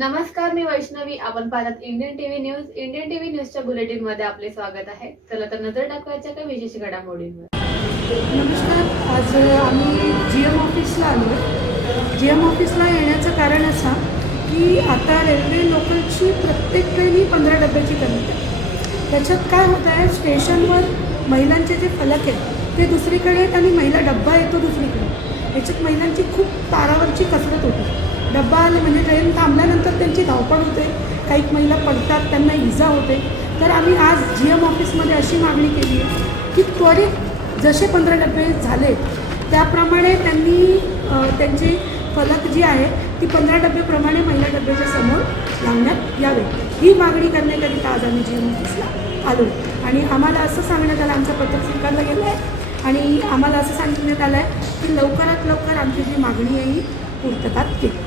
नमस्कार मी वैष्णवी. आपण पाहतात Indian TV news Indian TV न्यूजच्या बुलेटिनमध्ये आपले स्वागत आहे. चला तर नजर टाकवायच्या काही विशेष घडामोडींवर. नमस्कार. आज आम्ही जी एम ऑफिसला आलो जी एम ऑफिसला येण्याचं कारण असं की आता रेल्वे लोकलची प्रत्येक ट्रेन ही पंधरा डब्याची कमी आहे. त्याच्यात काय होत आहे स्टेशनवर महिलांचे जे फलक आहेत ते दुसरीकडे आहेत आणि महिला डब्बा येतो दुसरीकडे. याच्यात महिलांची खूप ता डब्बा आले म्हणजे ट्रेन थांबल्यानंतर त्यांची धावपळ होते. काही महिला पडतात त्यांना इजा होते. तर आम्ही आज जी एम ऑफिसमध्ये अशी मागणी केली आहे की त्वरित जसे पंधरा डबे झाले त्याप्रमाणे त्यांनी त्यांची फलक जी आहे ती पंधरा डब्याप्रमाणे महिला डब्याच्या समोर लावण्यात यावे. ही मागणी करण्याकरिता आज आम्ही जी एम ऑफिसला आलो. आणि आम्हाला असं सांगण्यात आलं आमचं पत्र स्वीकारलं गेलं आहे. आणि आम्हाला असं सांगण्यात आलं आहे की लवकरात लवकर आमची जी मागणी आहे ही पूर्ततात केली.